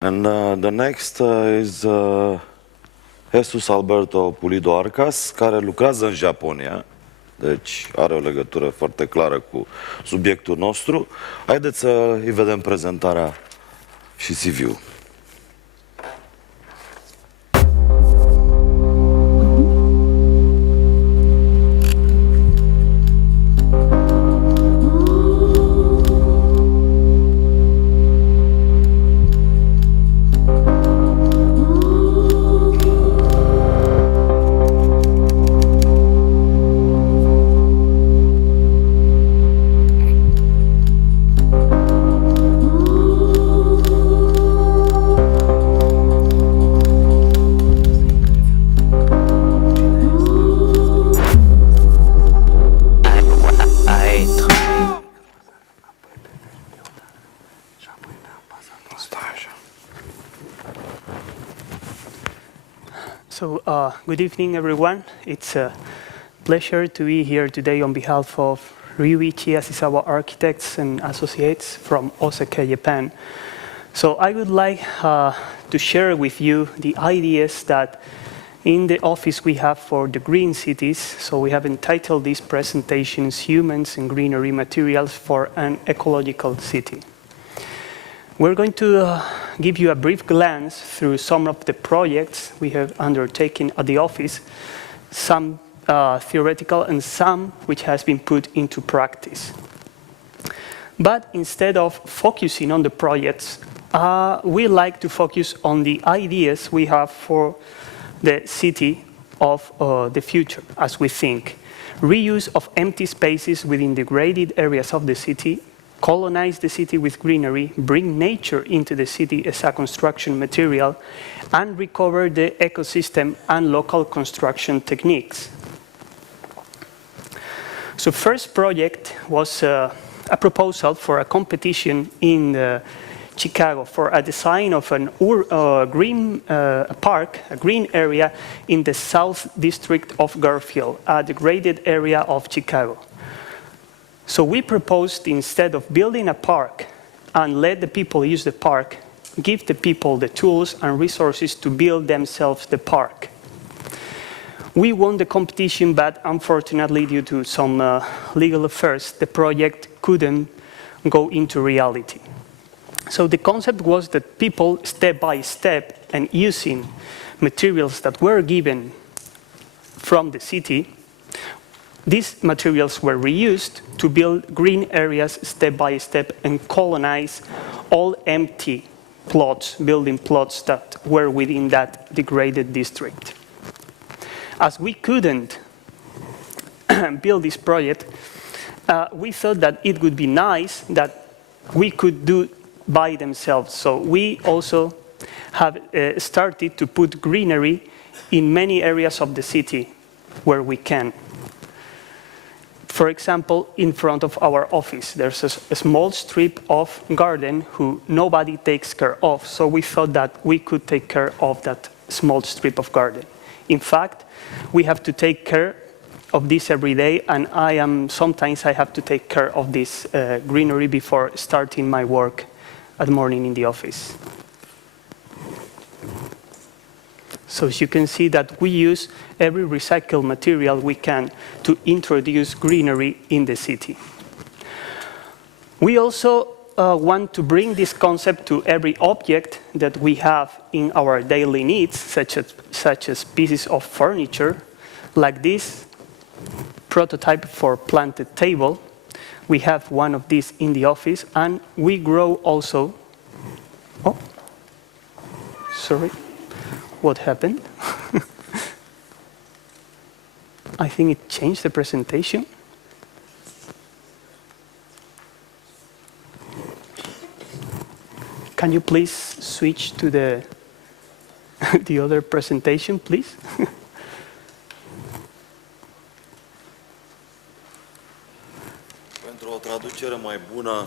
And the next is Jesus Alberto PULIDO ARCAS, care lucrează în Japonia, deci are o legătură foarte clară cu subiectul nostru. Haideți să îi vedem prezentarea și CV-ul. So, good evening, everyone. It's a pleasure to be here today on behalf of RYUICHI ASHIZAWA Architects and Associates from Osaka, Japan. So I would like to share with you the ideas that in the office we have for the green cities. So we have entitled these presentations, Humans and Greenery Materials for an Ecological City. We're going to give you a brief glance through some of the projects we have undertaken at the office, some theoretical and some which has been put into practice. But instead of focusing on the projects, we like to focus on the ideas we have for the city of the future, as we think. Reuse of empty spaces within degraded areas of the city, colonize the city with greenery, bring nature into the city as a construction material, and recover the ecosystem and local construction techniques. So first project was a proposal for a competition in Chicago for a design of a green park, a green area in the South District of Garfield, a degraded area of Chicago. So we proposed, instead of building a park and let the people use the park, give the people the tools and resources to build themselves the park. We won the competition, but unfortunately, due to some legal affairs, the project couldn't go into reality. So the concept was that people, step by step, and using materials that were given from the city, these materials were reused to build green areas step by step and colonize all empty plots, building plots that were within that degraded district. As we couldn't build this project, we thought that it would be nice that we could do by themselves. So we also have started to put greenery in many areas of the city where we can. For example, in front of our office, there's a small strip of garden who nobody takes care of, so we thought that we could take care of that small strip of garden. In fact, we have to take care of this every day, and sometimes I have to take care of this greenery before starting my work at the morning in the office. So as you can see that we use every recycled material we can to introduce greenery in the city. We also want to bring this concept to every object that we have in our daily needs, such as pieces of furniture, like this prototype for planted table. We have one of these in the office, and we grow also. Oh, sorry. What happened? I think it changed the presentation. Can you please switch to the other presentation, please? Pentru o traducere mai bună,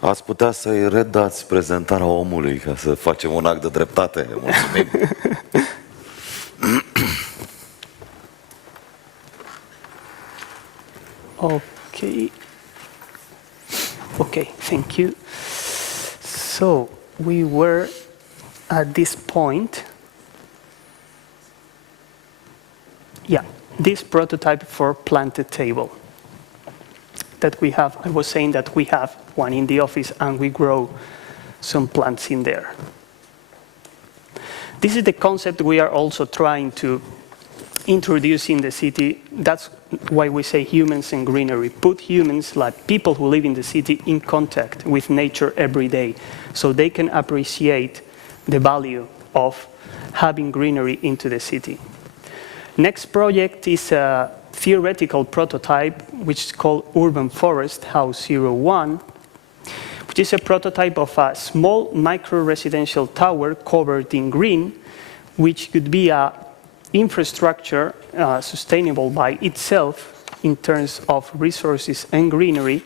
ați putea să-i redați prezentarea omului ca să facem un act de dreptate. Mulțumim. Okay. Okay, thank you. So we were at this point, yeah, this prototype for planted table that we have. I was saying that we have one in the office and we grow some plants in there. This is the concept we are also trying to introduce in the city. That's why we say humans and greenery. Put humans, like people who live in the city, in contact with nature every day so they can appreciate the value of having greenery into the city. Next project is a theoretical prototype which is called Urban Forest House 01, which is a prototype of a small micro-residential tower covered in green, which could be a infrastructure sustainable by itself in terms of resources and greenery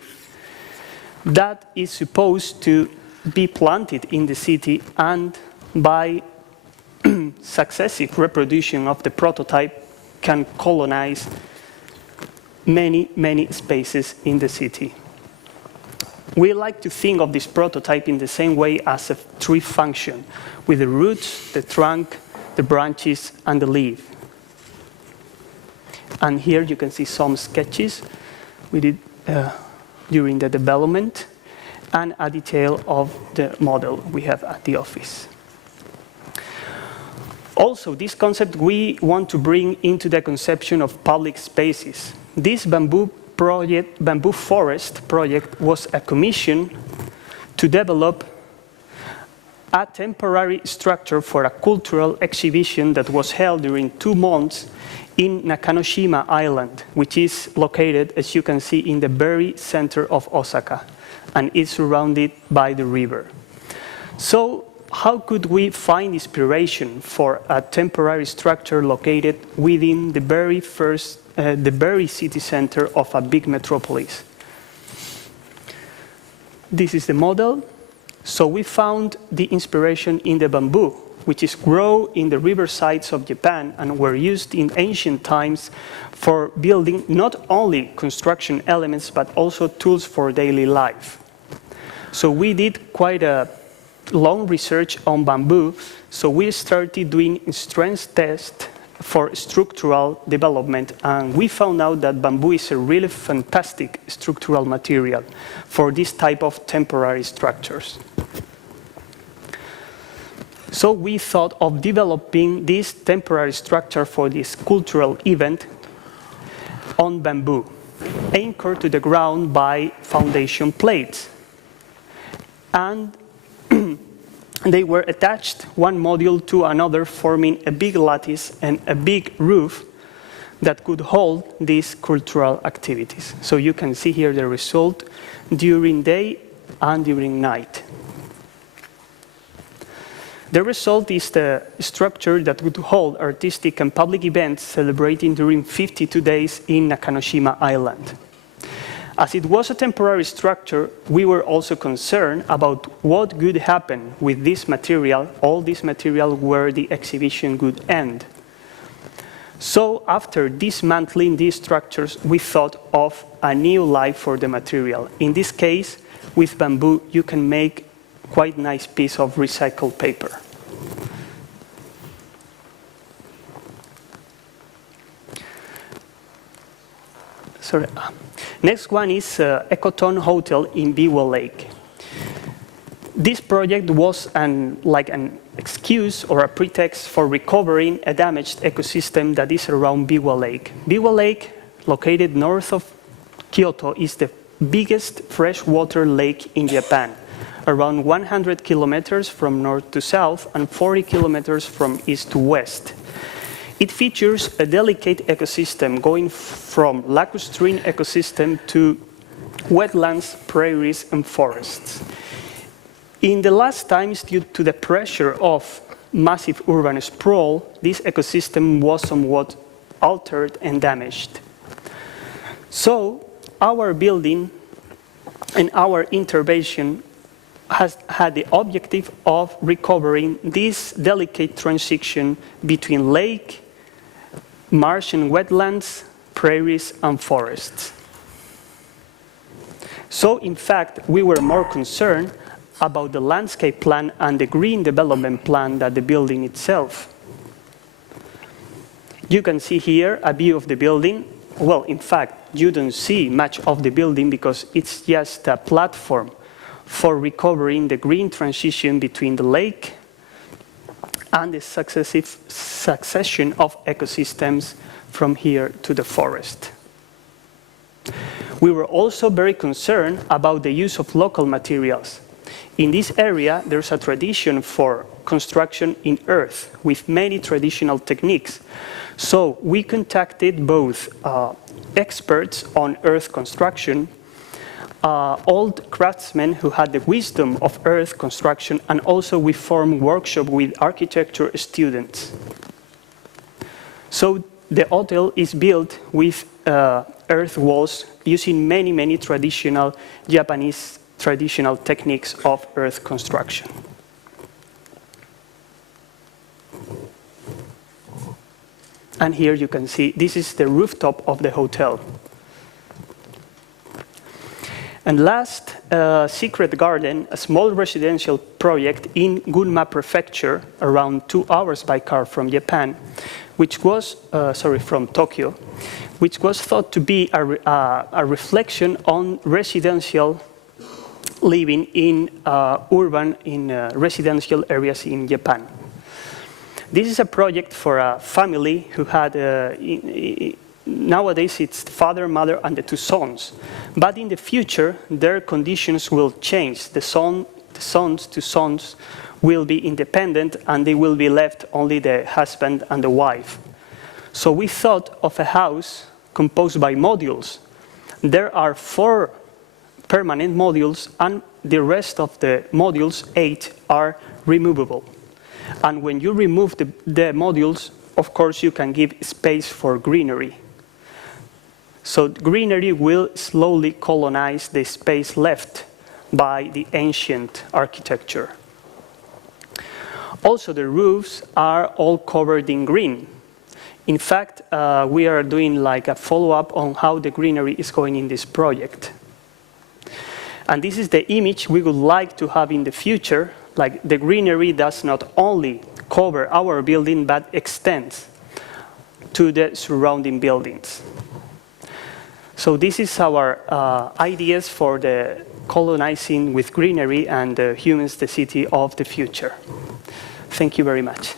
that is supposed to be planted in the city, and by successive reproduction of the prototype can colonize many, many spaces in the city. We like to think of this prototype in the same way as a tree function, with the roots, the trunk, the branches, and the leaf. And here you can see some sketches we did during the development and a detail of the model we have at the office. Also, this concept we want to bring into the conception of public spaces. This bamboo forest project was a commission to develop a temporary structure for a cultural exhibition that was held during 2 months in Nakanoshima Island, which is located, as you can see, in the very center of Osaka, and is surrounded by the river. So, how could we find inspiration for a temporary structure located within the very city center of a big metropolis? This is the model. So we found the inspiration in the bamboo, which is grown in the riversides of Japan and were used in ancient times for building not only construction elements but also tools for daily life. So we did quite a long research on bamboo, so we started doing strength tests for structural development, and we found out that bamboo is a really fantastic structural material for this type of temporary structures. So we thought of developing this temporary structure for this cultural event on bamboo, anchored to the ground by foundation plates. And they were attached one module to another, forming a big lattice and a big roof that could hold these cultural activities. So you can see here the result during day and during night. The result is the structure that would hold artistic and public events celebrating during 52 days in Nakanoshima Island. As it was a temporary structure, we were also concerned about what could happen with this material, all this material where the exhibition would end. So after dismantling these structures, we thought of a new life for the material. In this case, with bamboo, you can make quite a nice piece of recycled paper. Sorry. Next one is Ecoton Hotel in Biwa Lake. This project was like an excuse or a pretext for recovering a damaged ecosystem that is around Biwa Lake. Biwa Lake, located north of Kyoto, is the biggest freshwater lake in Japan, around 100 kilometers from north to south and 40 kilometers from east to west. It features a delicate ecosystem going from lacustrine ecosystem to wetlands, prairies, and forests. In the last times, due to the pressure of massive urban sprawl, this ecosystem was somewhat altered and damaged. So our building and our intervention has had the objective of recovering this delicate transition between lake, marsh and wetlands, prairies, and forests. So, in fact, we were more concerned about the landscape plan and the green development plan that the building itself. You can see here a view of the building. Well, in fact, you don't see much of the building because it's just a platform for recovering the green transition between the lake and the succession of ecosystems from here to the forest. We were also very concerned about the use of local materials. In this area, there's a tradition for construction in earth with many traditional techniques. So we contacted both experts on earth construction, old craftsmen who had the wisdom of earth construction, and also we formed workshops with architecture students. So the hotel is built with earth walls using many traditional Japanese traditional techniques of earth construction. And here you can see, this is the rooftop of the hotel. And last, Secret Garden, a small residential project in Gunma Prefecture, around 2 hours by car from Japan, which was, from Tokyo, which was thought to be a reflection on residential living in residential areas in Japan. This is a project for a family who had, nowadays it's the father, mother, and the 2 sons. But in the future, their conditions will change. The two sons will be independent and they will be left only the husband and the wife. So we thought of a house composed by modules. There are 4 permanent modules and the rest of the modules, 8, are removable. And when you remove the modules, of course, you can give space for greenery. So greenery will slowly colonize the space left by the ancient architecture. Also, the roofs are all covered in green. In fact, we are doing like a follow-up on how the greenery is going in this project. And this is the image we would like to have in the future. Like the greenery does not only cover our building, but extends to the surrounding buildings. So this is our ideas for the colonizing with greenery and humans the city of the future. Thank you very much.